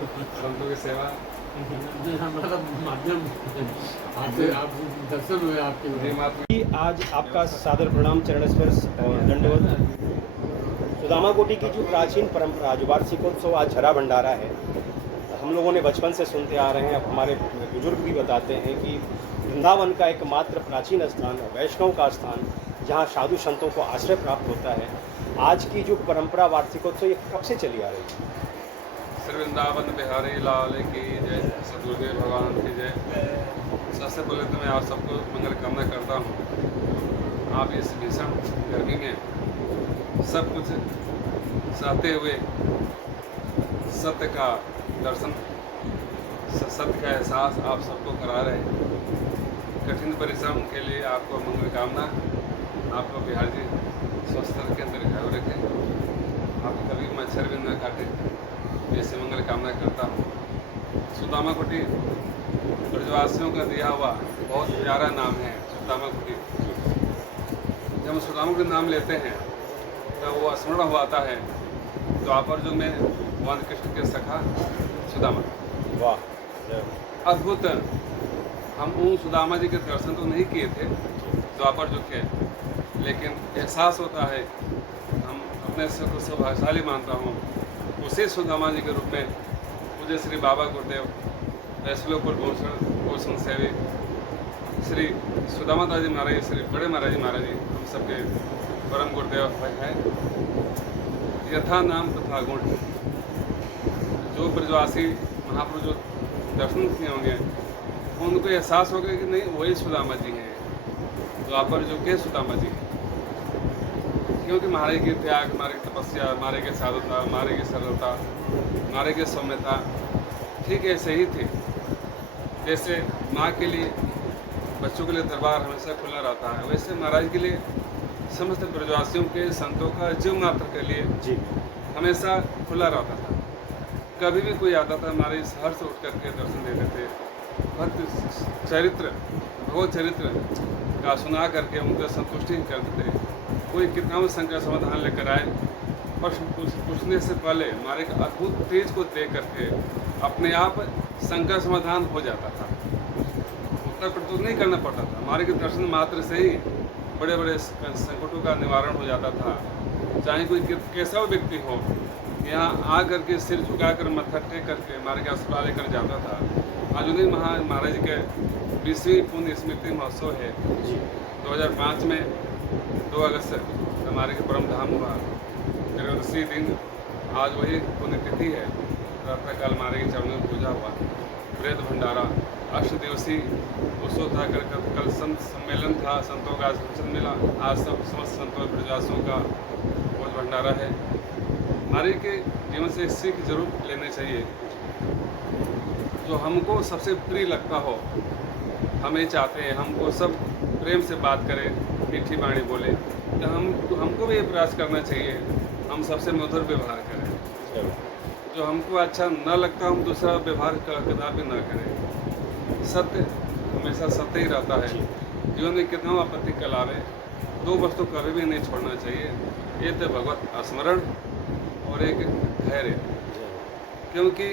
संतों की सेवा हमारा माध्यम आपसे आप दर्शन हुए आपके ये महात्मा कि आज आपका सादर प्रणाम, चरण स्पर्श और दंडवत। सुदामा कोटी की जो प्राचीन परंपरा, जो वार्षिकोत्सव आज झरा भंडारा है, हम लोगों ने बचपन से सुनते आ रहे हैं। अब हमारे बुजुर्ग भी बताते हैं कि वृंदावन का एकमात्र प्राचीन स्थान, वैष्णव का स्थान, जहाँ साधु संतों को आश्रय प्राप्त होता है। आज की जो परंपरा वार्षिकोत्सव, ये कब से चली आ रही है? श्री वृंदावन बिहारी लाल की जय, सदगुरुदेव भगवान की जय। सबसे पहले तो मैं आप सबको मंगल कामना करता हूँ। आप इस भीषण गर्मी में सब कुछ सहते हुए सत्य का दर्शन, सत्य का एहसास आप सबको करा रहे हैं। कठिन परिश्रम के लिए आपको मंगल कामना। आपको बिहार जी स्वस्थ के अंदर घाव रखें, आपको कभी मच्छर भी न काटे, ऐसे मंगल कामना करता हूँ। सुदामा कुटी ब्रजवासियों का दिया हुआ बहुत प्यारा नाम है सुदामा कुटी। जब हम सुदामा कुटी नाम लेते हैं तो वो स्मरण हो आता है द्वापर युग में भगवान कृष्ण के सखा सुदामा। वाह, अद्भुत। हम उन सुदामा जी के दर्शन तो नहीं किए थे द्वापर युग के, लेकिन एहसास होता है, हम अपने से को सौभाग्यशाली मानता हूँ। उसी सुदामा जी के रूप में पूज्य श्री बाबा गुरुदेव वैष्णवपुर भूषण सेवी श्री सुदामा दास जी महाराज, श्री बड़े महाराज जी महाराज जी हम सबके परम गुरुदेव हैं। यथा नाम तथा गुण, जो ब्रजवासी महापुरुष जो दर्शन किए होंगे उनको एहसास होगा कि नहीं, वही सुदामा जी हैं, द्वापर युग के सुदामा जी हैं। क्योंकि महाराज की त्याग, महाराज की तपस्या, महाराज की साधुता, महाराज की सरलता, महाराज की सौम्यता ठीक ऐसे ही थे। जैसे माँ के लिए बच्चों के लिए दरबार हमेशा खुला रहता है, वैसे महाराज के लिए समस्त ब्रजवासियों के संतों का जीव मात्र के लिए जी, हमेशा खुला रहता था। कभी भी कोई आता था, हमारे शहर से उठ करके दर्शन देते थे। भक्त चरित्र, भगवत चरित्र का सुना करके उनका संतुष्टि करते थे। कोई कितना भी शंका समाधान लेकर आए, प्रश्न पूछने से पहले हमारे एक अद्भुत तेज को देख करके अपने आप शंका समाधान हो जाता था। उत्तर प्रस्तुत नहीं करना पड़ता था, हमारे के दर्शन मात्र से ही बड़े बड़े संकटों का निवारण हो जाता था। चाहे कोई कैसा भी व्यक्ति हो, यहाँ आ करके सिर झुकाकर मत्था टेक करके हमारे के अस्पताल लेकर जाता था। आज उन्हीं महाराज के 20वीं पुण्य स्मृति महोत्सव है। 2005 में 2 अगस्त से हमारे के परम धाम हुआ, त्रयोदशी दिन आज वही पुण्यतिथि है। प्रातःकाल हमारे के चरणों में पूजा हुआ, वेद भंडारा 8 दिवसीय उत्सव था। कल संत सम्मेलन था, संतों का दर्शन मिला। आज सब समस्त संतों ब्रजवासियों का भोज भंडारा है। हमारे के जीवन से एक सीख जरूर लेनी चाहिए। जो हमको सबसे प्रिय लगता हो, हम ये चाहते हैं हमको सब प्रेम से बात करें, मीठी वाणी बोले, तो हमको भी ये प्रयास करना चाहिए हम सबसे मधुर व्यवहार करें। जो हमको अच्छा न लगता हम दूसरा व्यवहार कदापि न करें। सत्य हमेशा सत्य ही रहता है। जीवन में कितना आपत्ति कल आवे, 2 वस्तु कभी भी नहीं छोड़ना चाहिए। ये तो भगवत स्मरण और एक धैर्य। क्योंकि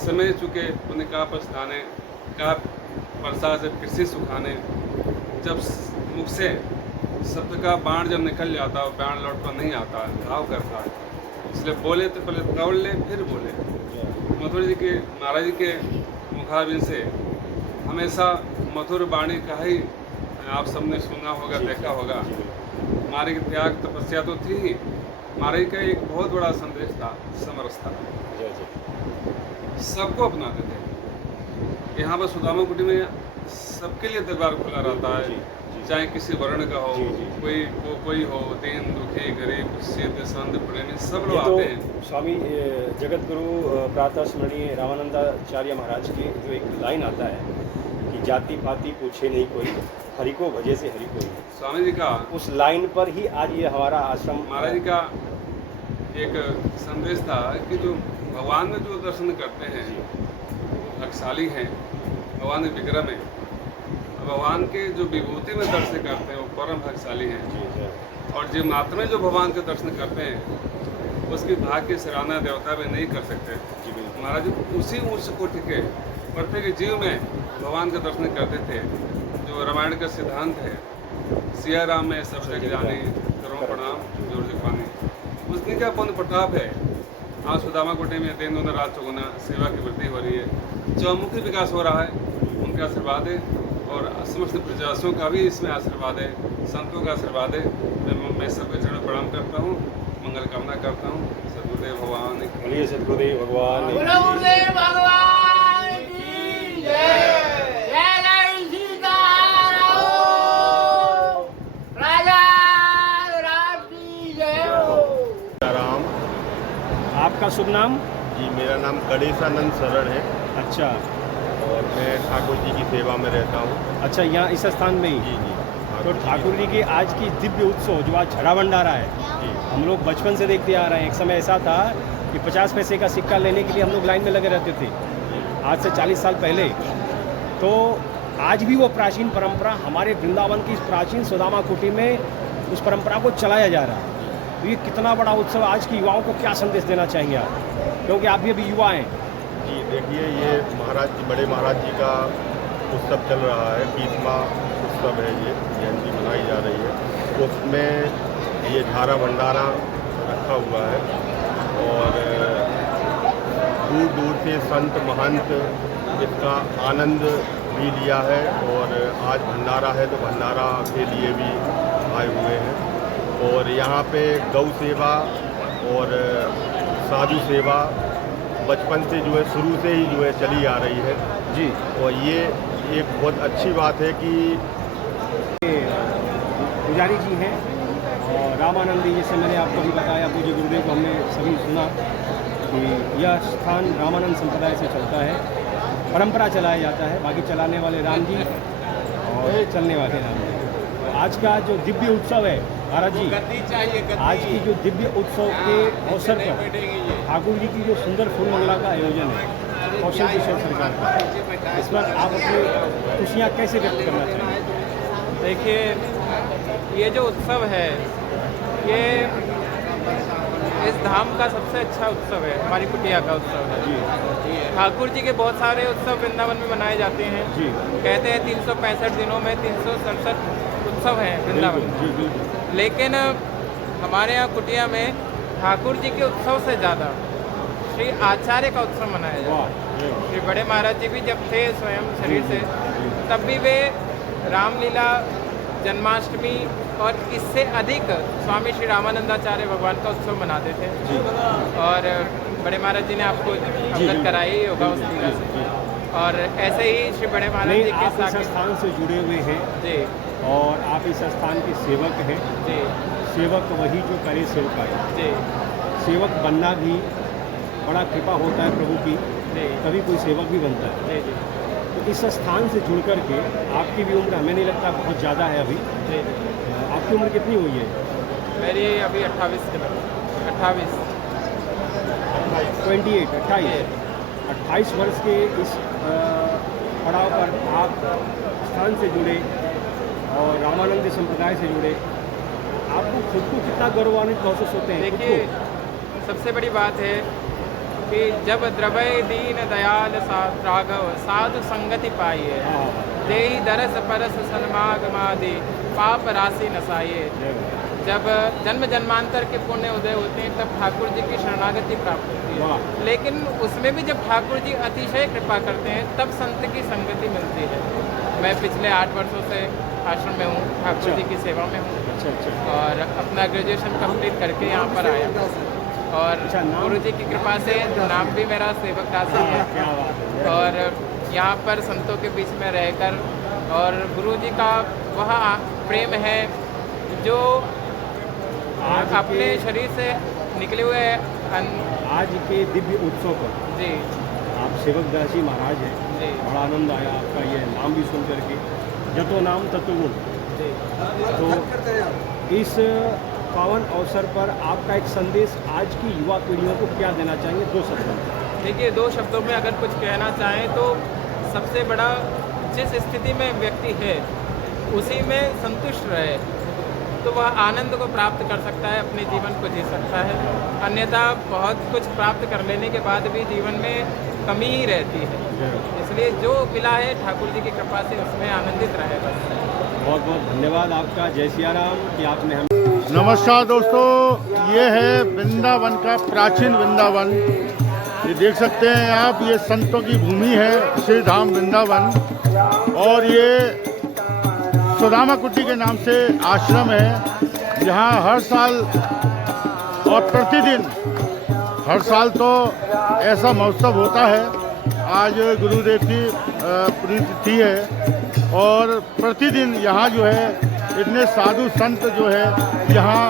समय चुके पुण्य का पछताने का प्रसाद से कृषि सुखाने, जब मुख से शब्द का बाण जब निकल जाता है, बाण लौट कर नहीं आता, घाव करता है। इसलिए बोले तो पहले दौड़ ले फिर बोले। मधुर जी के, महाराज जी के मुखारबिंद से हमेशा मधुर वाणी का ही आप सबने सुना होगा, देखा होगा। हमारे की त्याग तपस्या तो थी ही, हमारे का एक बहुत बड़ा संदेश था, समरसता। सबको अपनाते थे। यहाँ पर सुदामा कुटी में सबके लिए दरबार खुला रहता है, चाहे किसी वर्ण का हो, कोई हो, दीन दुखी गरीब सिद्ध संत प्रेमी सब लोग आते हैं। स्वामी जगत गुरु प्रातः स्मरणीय रामानंदाचार्य महाराज की जो एक लाइन आता है कि जाति पाति पूछे नहीं कोई, हरि को भजे से हरि कोई। स्वामी जी का उस लाइन पर ही आज ये हमारा आश्रम। महाराज जी का एक संदेश था कि जो भगवान में जो दर्शन करते हैं वो भाग्यशाली हैं। भगवान के विग्रह में, भगवान के जो विभूति में दर्शन करते हैं वो परम भाग्यशाली हैं। और जो मात्र में जो भगवान के दर्शन करते हैं उसकी भाग्य की सराहना देवता भी नहीं कर सकते। जी बिल्कुल। महाराज जी उसी उच्च कोटि के प्रत्येक जीव में भगवान के दर्शन करते थे। जो रामायण का सिद्धांत है, सिया राम में सब जग जाने, करो प्रणाम जोर जग पानी, उसने क्या पुण्य प्रताप है। आज सुदामा कोटे में दिन दोना रात चौगुना सेवा की वृद्धि हो रही है, चौमुखी विकास हो रहा है, उनका आशीर्वाद है और समस्त प्रजातियों का भी इसमें आशीर्वाद है, संतों का आशीर्वाद है। मैं सबके चरण प्रणाम करता हूँ, मंगल कामना करता हूँ। सदगुरुदेव भगवान की बोलिए सदगुरुदेव भगवान की। गुरुदेव भगवान की जय। जय जय सीताराम। राजा राम की जय हो। राम आपका शुभ नाम? जी, मेरा नाम गणेशानंद शरण है अच्छा और मैं ठाकुर जी की सेवा में रहता हूँ। अच्छा, यहाँ इस स्थान में ही? जी जी। तो ठाकुर जी के आज की दिव्य उत्सव जो आज झड़ा भंडारा है, जी हम लोग बचपन से देखते आ रहे हैं। एक समय ऐसा था कि 50 पैसे का सिक्का लेने के लिए हम लोग लाइन में लगे रहते थे, आज से 40 साल पहले। तो आज भी वो प्राचीन परंपरा हमारे वृंदावन की इस प्राचीन सुदामा कुटी में उस परंपरा को चलाया जा रहा है। तो ये कितना बड़ा उत्सव, आज की युवाओं को क्या संदेश देना चाहेंगे आप, क्योंकि आप भी अभी युवा हैं? जी, देखिए ये महाराज जी, बड़े महाराज जी का उत्सव चल रहा है, 20वां उत्सव है, ये जयंती मनाई जा रही है। उसमें ये झारा भंडारा रखा हुआ है और दूर दूर से संत महंत इसका आनंद भी लिया है और आज भंडारा है तो भंडारा के लिए भी आए हुए हैं। और यहाँ पे गौ सेवा और साधु सेवा बचपन से जो है शुरू से ही जो है चली आ रही है जी। और ये एक बहुत अच्छी बात है कि पुजारी जी हैं और रामानंदी, जैसे मैंने आपको भी बताया, पूज्य गुरुदेव को हमने सभी सुना कि यह स्थान रामानंद संप्रदाय से चलता है, परंपरा चलाया जाता है। बाकी चलाने वाले राम जी और चलने वाले राम जी। आज का जो दिव्य उत्सव है महाराज जी, आज की जो दिव्य उत्सव के अवसर पर ठाकुर जी की जो सुंदर फूल मंगला का आयोजन है कौशल किशोर सरकार का, इस पर आप अपनी खुशियाँ कैसे व्यक्त करना चाहेंगे? देखिए, ये जो उत्सव है ये इस धाम का सबसे अच्छा उत्सव है, हमारी कुटिया का उत्सव है। जी ठाकुर जी के बहुत सारे उत्सव वृंदावन में मनाए जाते हैं। जी कहते हैं 365 दिनों में 367 उत्सव हैं वृंदावन बिल्कुल, जी बिल्कुल। में, लेकिन हमारे यहाँ कुटिया में ठाकुर जी के उत्सव से ज़्यादा श्री आचार्य का उत्सव मनाया जाता है। वाह, श्री बड़े महाराज जी भी जब थे स्वयं शरीर से, तब भी वे रामलीला, जन्माष्टमी और इससे अधिक स्वामी श्री रामानंदाचार्य भगवान का उत्सव मनाते थे। जी और बड़े महाराज जी ने आपको अवगत कराई ही होगा उस लीला से। और ऐसे ही श्री बड़े महाराज नहीं, जी के आप इस स्थान से जुड़े हुए हैं जी और आप इस स्थान के सेवक हैं। जी सेवक वही जो करे सेवकाई। जी सेवक बनना भी बड़ा कृपा होता है प्रभु की, जी तभी कोई सेवक भी बनता है। जी जी तो इस स्थान से जुड़ कर के आपकी भी उम्र, हमें नहीं लगता बहुत ज़्यादा है अभी। जी आपकी उम्र कितनी हुई है? मेरी अभी 28 28 वर्ष के इस पड़ाव पर आप स्थान से जुड़े और रामानंद संप्रदाय से जुड़े, आपको खुद को कितना गौरवान्वित महसूस होते हैं? खुद देखिए, को? सबसे बड़ी बात है कि जब द्रवय दीन दयाल राघव साधु संगति पाइए, हाँ, देई दरस परस सन्मागमादि पाप राशि नसाइए। जय बाबा। जब जन्म जन्मांतर के पुण्य उदय होते हैं तब ठाकुर जी की शरणागति प्राप्त होती वाह। है। लेकिन उसमें भी जब ठाकुर जी अतिशय कृपा करते हैं तब संत की संगति मिलती है। मैं पिछले 8 वर्षों से आश्रम में हूँ, ठाकुर जी की सेवा में हूँ अच्छा अच्छा। और अपना ग्रेजुएशन कंप्लीट करके यहाँ पर आया। और अच्छा, नाम? गुरु जी की कृपा से नाम भी मेरा सेवक दासी है। क्या बात है। और यहाँ पर संतों के बीच में रहकर और गुरु जी का वह प्रेम है जो आज अपने के- शरीर से निकले हुए आज के दिव्य उत्सव पर जी आप सेवक दासी महाराज हैं, जी बड़ा आनंद आया आपका ये नाम भी सुन करके, जतो नाम तत्व गुण। जी तो इस पावन अवसर पर आपका एक संदेश आज की युवा पीढ़ियों को क्या देना चाहेंगे, 2 शब्दों में? देखिए, 2 शब्दों में अगर कुछ कहना चाहें तो सबसे बड़ा, जिस स्थिति में व्यक्ति है उसी में संतुष्ट रहे। तो वह आनंद को प्राप्त कर सकता है, अपने जीवन को जी सकता है। अन्यथा बहुत कुछ प्राप्त कर लेने के बाद भी जीवन में कमी ही रहती है। इसलिए जो मिला है ठाकुर जी की कृपा से उसमें आनंदित रहे बस। बहुत बहुत धन्यवाद आपका। जय सिया राम कि आपने हम नमस्कार दोस्तों, ये है वृंदावन का प्राचीन वृंदावन। ये देख सकते हैं आप, ये संतों की भूमि है श्री धाम वृंदावन। और ये सुदामा कुटी के नाम से आश्रम है। यहाँ हर साल और प्रतिदिन, हर साल तो ऐसा महोत्सव होता है। आज गुरुदेव की पुण्यतिथि है और प्रतिदिन यहाँ जो है इतने साधु संत जो है यहाँ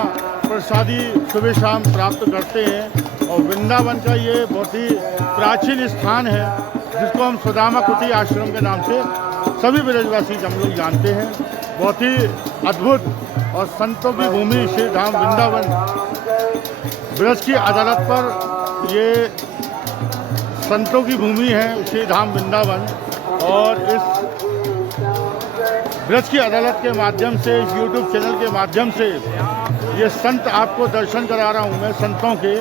प्रसादी सुबह शाम प्राप्त करते हैं। और वृंदावन का ये बहुत ही प्राचीन स्थान है जिसको हम सुदामा कुटी आश्रम के नाम से सभी ब्रजवासी हम लोग जानते हैं। बहुत ही अद्भुत और संतों की भूमि श्री धाम वृंदावन। ब्रज की अदालत पर ये संतों की भूमि है श्री धाम वृंदावन। और इस ब्रज की अदालत के माध्यम से, इस यूट्यूब चैनल के माध्यम से ये संत आपको दर्शन करा रहा हूँ मैं संतों के।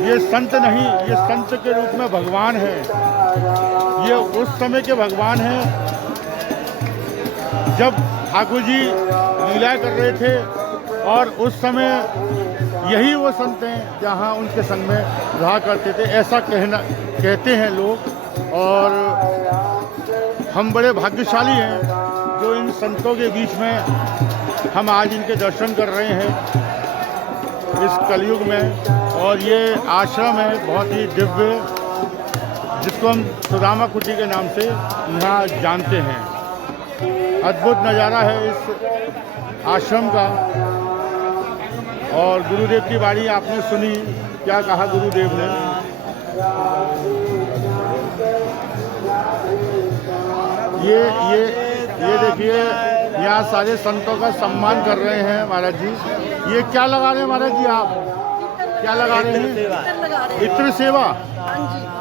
ये संत नहीं, ये संत के रूप में भगवान है। ये उस समय के भगवान हैं जब ठाकुर जी लीला कर रहे थे और उस समय यही वो संत हैं जहाँ उनके संग में रहा करते थे, ऐसा कहते हैं लोग। और हम बड़े भाग्यशाली हैं जो इन संतों के बीच में हम आज इनके दर्शन कर रहे हैं इस कलयुग में। और ये आश्रम है बहुत ही दिव्य, जिसको हम सुदामा कुटी के नाम से यहाँ जानते हैं। अद्भुत नज़ारा है इस आश्रम का। और गुरुदेव की वाणी आपने सुनी, क्या कहा गुरुदेव ने। ये देखिए, यहाँ सारे संतों का सम्मान कर रहे हैं महाराज जी। ये क्या लगा रहे हैं महाराज जी, आप क्या लगा रहे हैं? इत्र सेवा।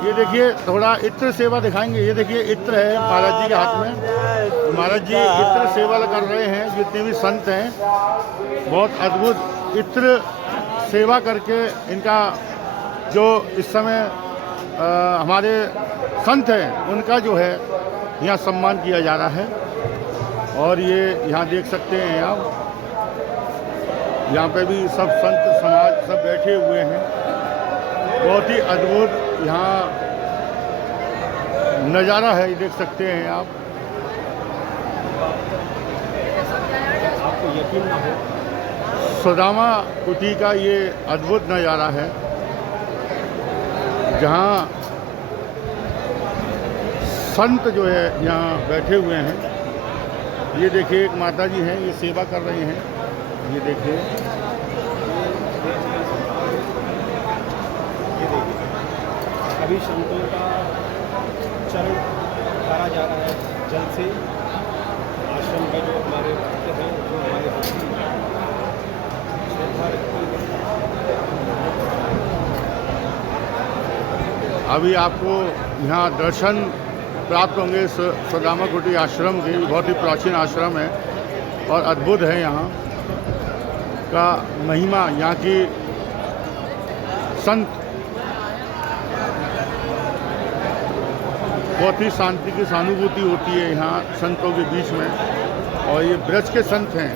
ये देखिए, थोड़ा इत्र सेवा दिखाएंगे। ये देखिए इत्र है महाराज जी के हाथ में। महाराज जी इत्र सेवा कर रहे हैं। जितने भी संत हैं बहुत अद्भुत इत्र सेवा करके इनका जो इस समय हमारे संत हैं उनका जो है यहाँ सम्मान किया जा रहा है। और ये यहाँ देख सकते हैं आप, यहाँ पे भी सब संत समाज सब बैठे हुए हैं। बहुत ही अद्भुत यहाँ नज़ारा है, ये देख सकते हैं आप। आपको यकीन ना हो, सुदामा कुटी का ये अद्भुत नज़ारा है जहाँ संत जो है यहाँ बैठे हुए हैं। ये देखिए एक माता जी हैं, ये सेवा कर रही हैं। ये देखिए, सभी संतों का चरण उतारा जा रहा है जल से। आश्रम के जो हमारे भक्त हैं, जो हमारे भक्ति श्रद्धा रखते हैं। अभी आपको यहाँ दर्शन प्राप्त होंगे सुदामा कुटी आश्रम के। बहुत ही प्राचीन आश्रम है और अद्भुत है यहाँ का महिमा। यहाँ की संत बहुत ही शांति की सहानुभूति होती है यहाँ संतों के बीच में। और ये ब्रज के संत हैं।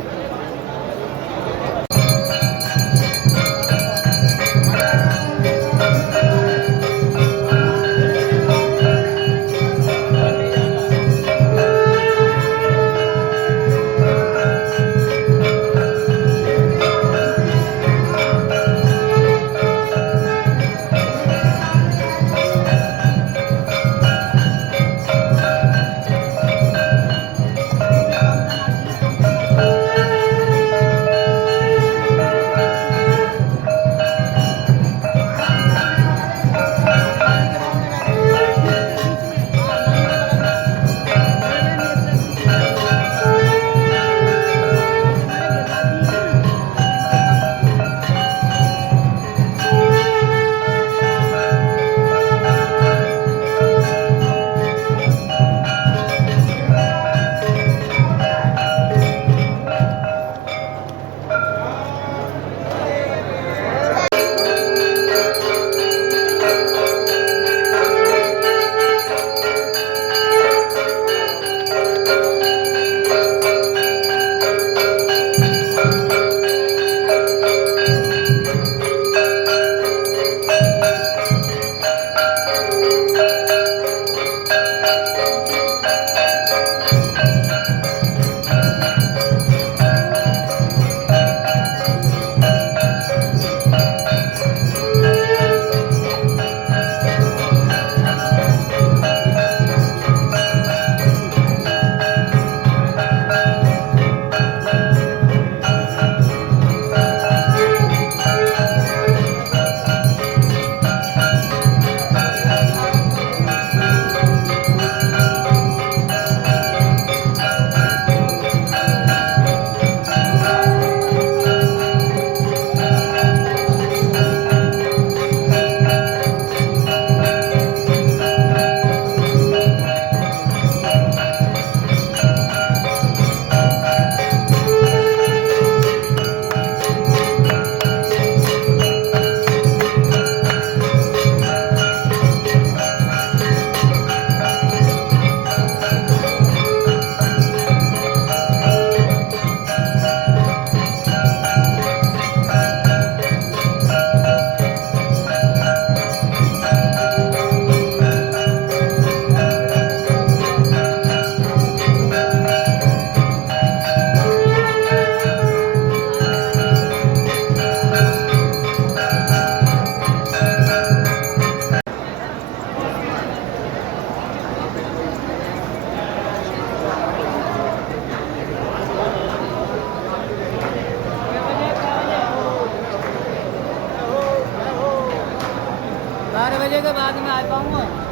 बजे के बाद में आ पाऊँगा।